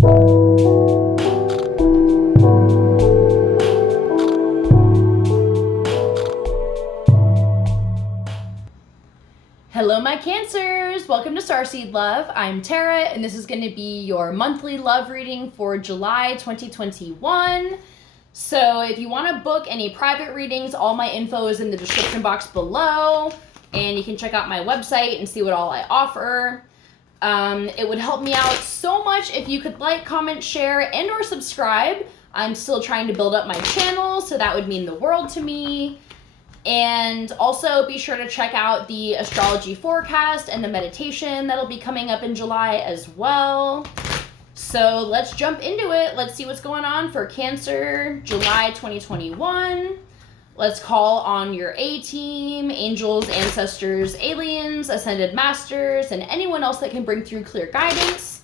Hello, my Cancers! Welcome to Starseed Love. I'm Tara, and this is going to be your monthly love reading for July 2021. So if you want to book any private readings, all my info is in the description box below, and you can check out my website and see what all I offer. It would help me out so much if you could like, comment, share, and or subscribe. I'm still trying to build up my channel, so that would mean the world to me. And also be sure to check out the astrology forecast and the meditation that'll be coming up in July as well. So let's jump into it. Let's see what's going on for Cancer, July 2021. Let's call on your A-team, angels, ancestors, aliens, ascended masters, and anyone else that can bring through clear guidance.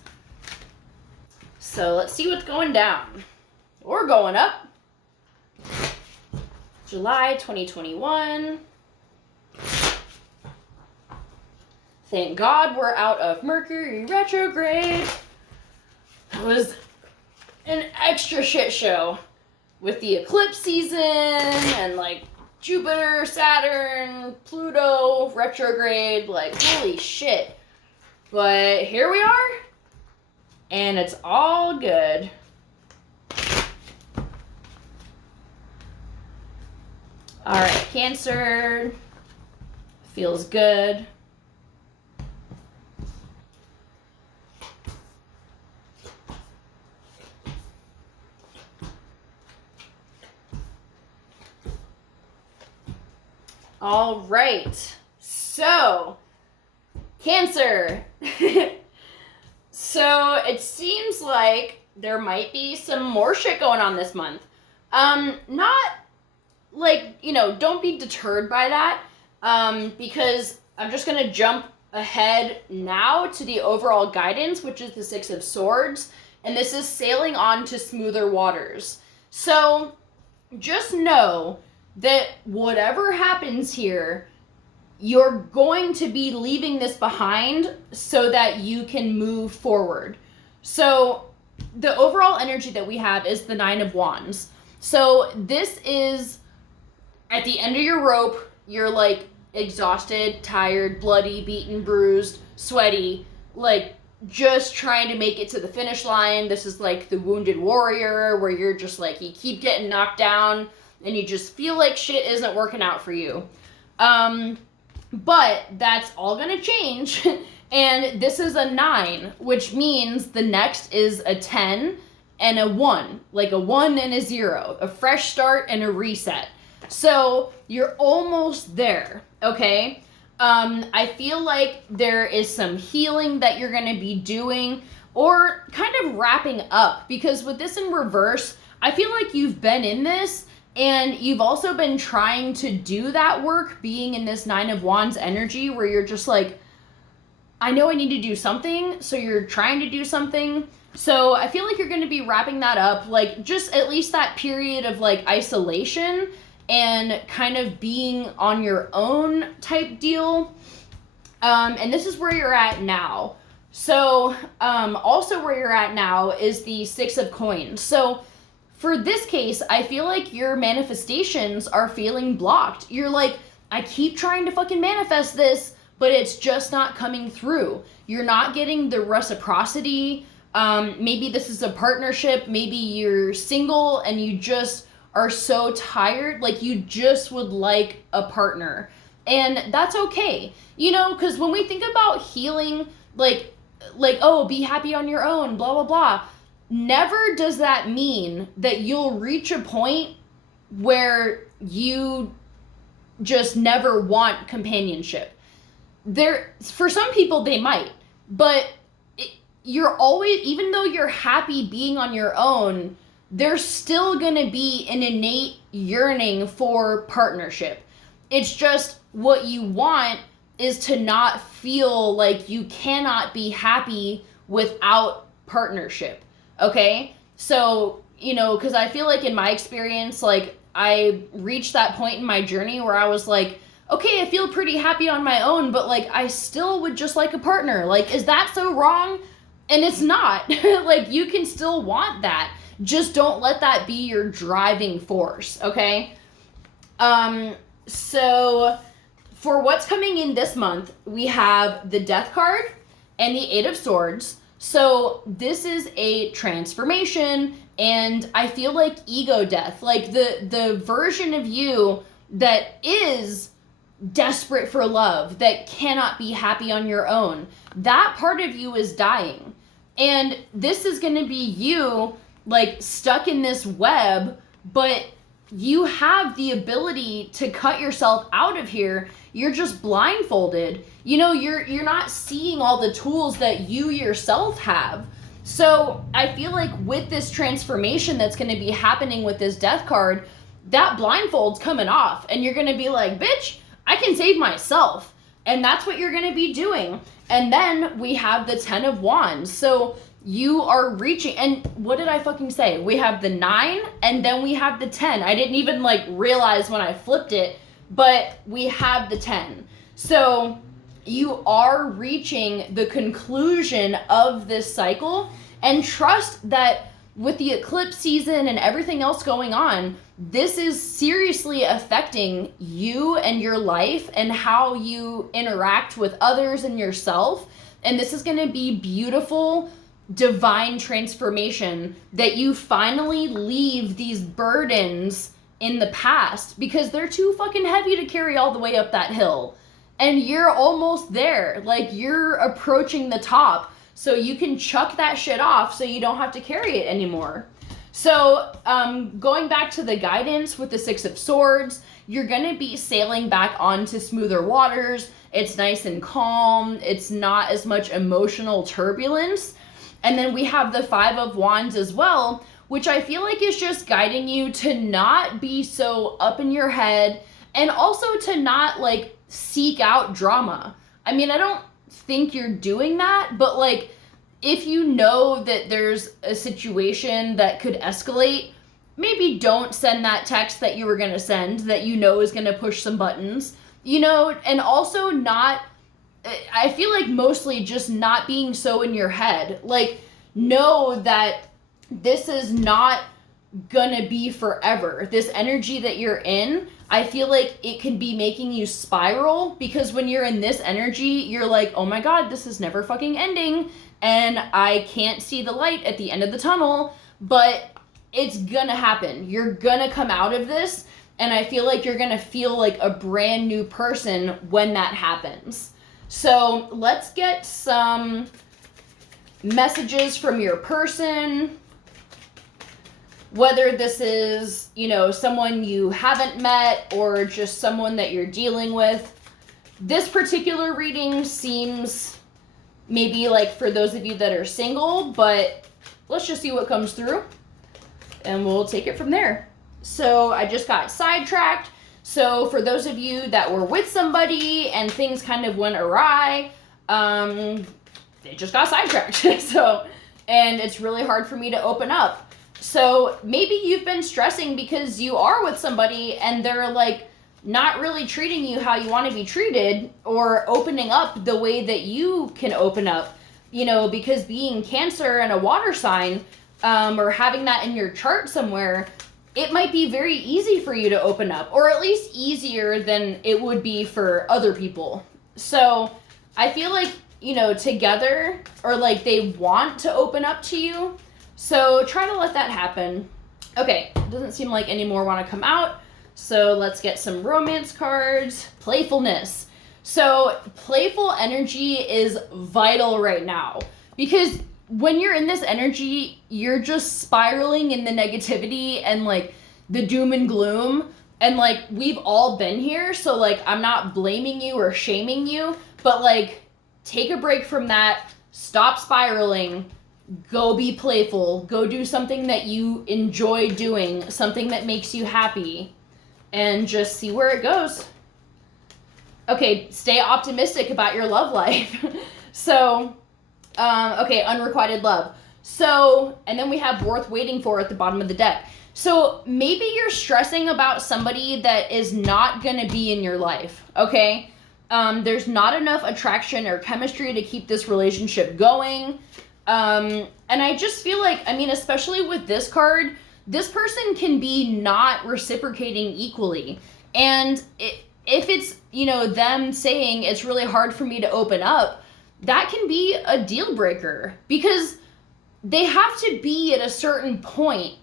So let's see what's going down or going up. July 2021. Thank God we're out of Mercury retrograde. It was an extra shit show with the eclipse season and like Jupiter, Saturn, Pluto retrograde. Like, holy shit. But here we are, and it's all good. All right, Cancer, feels good. All right, so Cancer. So it seems like there might be some more shit going on this month. Not like, you know, don't be deterred by that, because I'm just going to jump ahead now to the overall guidance, which is the Six of Swords, and this is sailing on to smoother waters. So just know that whatever happens here, you're going to be leaving this behind so that you can move forward. So the overall energy that we have is the Nine of Wands. So this is at the end of your rope. You're like exhausted, tired, bloody, beaten, bruised, sweaty, like just trying to make it to the finish line. This is like the wounded warrior where you're just like, you keep getting knocked down and you just feel like shit isn't working out for you. But that's all gonna change. And this is a 9, which means the next is a 10 and a 1, like a 1 and a 0, a fresh start and a reset. So you're almost there, okay? I feel like there is some healing that you're going to be doing or kind of wrapping up, because with this in reverse, I feel like you've been in this and you've also been trying to do that work, being in this Nine of Wands energy where you're just like, I know I need to do something, so you're trying to do something. So I feel like you're going to be wrapping that up, like just at least that period of like isolation and kind of being on your own type deal. And this is where you're at now. So also where you're at now is the Six of Coins. So for this case, I feel like your manifestations are feeling blocked. You're like, I keep trying to fucking manifest this, but it's just not coming through. You're not getting the reciprocity. Maybe this is a partnership. Maybe you're single and you just are so tired, like you just would like a partner. And that's okay. You know, because when we think about healing, like, oh, be happy on your own, blah, blah, blah. Never does that mean that you'll reach a point where you just never want companionship. For some people, they might, but you're always, even though you're happy being on your own, there's still gonna be an innate yearning for partnership. It's just what you want is to not feel like you cannot be happy without partnership, okay? So, you know, because I feel like in my experience, like I reached that point in my journey where I was like, okay, I feel pretty happy on my own, but like I still would just like a partner. Like, is that so wrong? And it's not. Like, you can still want that. Just don't let that be your driving force, okay? So for what's coming in this month, we have the Death card and the Eight of Swords. So this is a transformation, and I feel like ego death, like the version of you that is desperate for love, that cannot be happy on your own. That part of you is dying. And this is going to be you, like, stuck in this web, but you have the ability to cut yourself out of here. You're just blindfolded. You know, you're not seeing all the tools that you yourself have. So I feel like with this transformation that's going to be happening with this Death card, that blindfold's coming off, and you're going to be like, bitch, I can save myself. And that's what you're going to be doing. And then we have the 10 of Wands. So you are reaching, and what did I fucking say? We have the 9, and then we have the 10. I didn't even, like, realize when I flipped it, but we have the 10. So you are reaching the conclusion of this cycle, and trust that with the eclipse season and everything else going on, this is seriously affecting you and your life and how you interact with others and yourself. And this is going to be beautiful, divine transformation, that you finally leave these burdens in the past, because they're too fucking heavy to carry all the way up that hill. And you're almost there. Like, you're approaching the top, so you can chuck that shit off so you don't have to carry it anymore. So going back to the guidance with the Six of Swords, you're going to be sailing back onto smoother waters. It's nice and calm. It's not as much emotional turbulence. And then we have the Five of Wands as well, which I feel like is just guiding you to not be so up in your head, and also to not, like, seek out drama. I mean, I don't think you're doing that, but, like, if you know that there's a situation that could escalate, maybe don't send that text that you were going to send that you know is going to push some buttons, you know, and also not, I feel like mostly just not being so in your head. Like, know that this is not gonna be forever. This energy that you're in, I feel like it could be making you spiral, because when you're in this energy, you're like, oh my God, this is never fucking ending, and I can't see the light at the end of the tunnel, but it's gonna happen. You're gonna come out of this, and I feel like you're gonna feel like a brand new person when that happens. So let's get some messages from your person. Whether this is, you know, someone you haven't met or just someone that you're dealing with. This particular reading seems maybe like for those of you that are single, but let's just see what comes through and we'll take it from there. So I just got sidetracked. So for those of you that were with somebody and things kind of went awry, they just got sidetracked. So, and it's really hard for me to open up. So maybe you've been stressing because you are with somebody and they're, like, not really treating you how you want to be treated, or opening up the way that you can open up, you know, because being Cancer and a water sign, or having that in your chart somewhere, it might be very easy for you to open up, or at least easier than it would be for other people. So I feel like, you know, together, or like they want to open up to you. So try to let that happen. Okay, doesn't seem like any more want to come out. So let's get some romance cards. Playfulness. So playful energy is vital right now, because when you're in this energy, you're just spiraling in the negativity and, like, the doom and gloom. And, like, we've all been here. So, like, I'm not blaming you or shaming you, but, like, take a break from that. Stop spiraling. Go be playful. Go do something that you enjoy doing, something that makes you happy, and just see where it goes. Okay, stay optimistic about your love life. So, okay, unrequited love. So, and then we have worth waiting for at the bottom of the deck. So maybe you're stressing about somebody that is not going to be in your life, okay? There's not enough attraction or chemistry to keep this relationship going. And I just feel like, I mean, especially with this card, this person can be not reciprocating equally. And if it's, you know, them saying it's really hard for me to open up, that can be a deal breaker, because they have to be at a certain point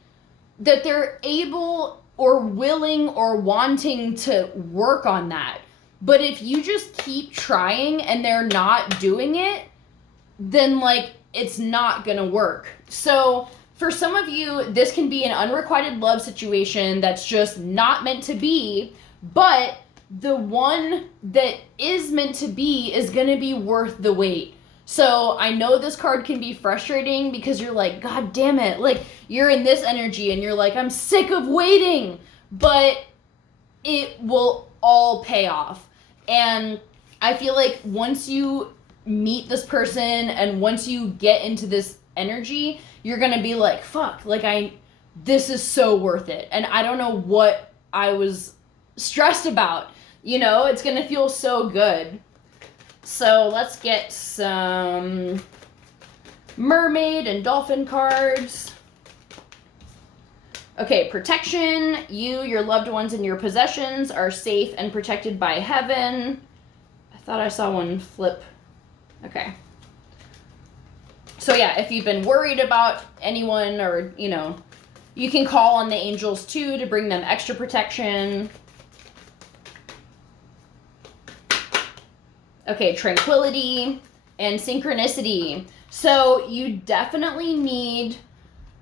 that they're able or willing or wanting to work on that. But if you just keep trying and they're not doing it, then like it's not gonna work. So for some of you, this can be an unrequited love situation that's just not meant to be, but the one that is meant to be is gonna be worth the wait. So I know this card can be frustrating because you're like, God damn it, like you're in this energy and you're like, I'm sick of waiting, but it will all pay off. And I feel like once you meet this person and once you get into this energy, you're gonna be like, fuck, like this is so worth it. And I don't know what I was stressed about, you know, it's gonna feel so good. So let's get some mermaid and dolphin cards. Okay, protection. You, your loved ones, and your possessions are safe and protected by heaven. I thought I saw one flip. Okay. So yeah, if you've been worried about anyone, or, you know, you can call on the angels too to bring them extra protection. Okay, tranquility and synchronicity. So you definitely need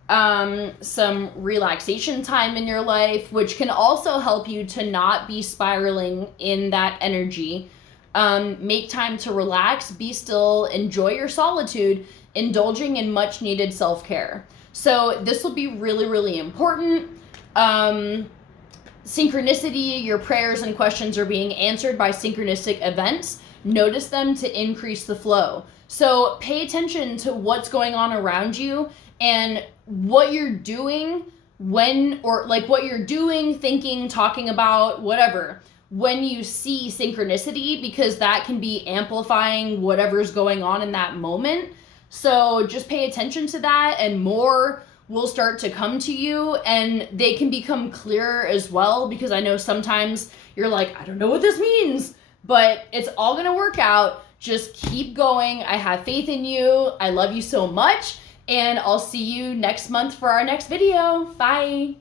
some relaxation time in your life, which can also help you to not be spiraling in that energy. Make time to relax, be still, enjoy your solitude, indulging in much needed self-care. So this will be really, really important. Synchronicity, your prayers and questions are being answered by synchronistic events. Notice them to increase the flow. So pay attention to what's going on around you and what you're doing when, or like what you're doing, thinking, talking about, whatever, when you see synchronicity, because that can be amplifying whatever's going on in that moment. So just pay attention to that, and more will start to come to you, and they can become clearer as well, because I know sometimes you're like, I don't know what this means. But it's all gonna work out. Just keep going. I have faith in you. I love you so much. And I'll see you next month for our next video. Bye.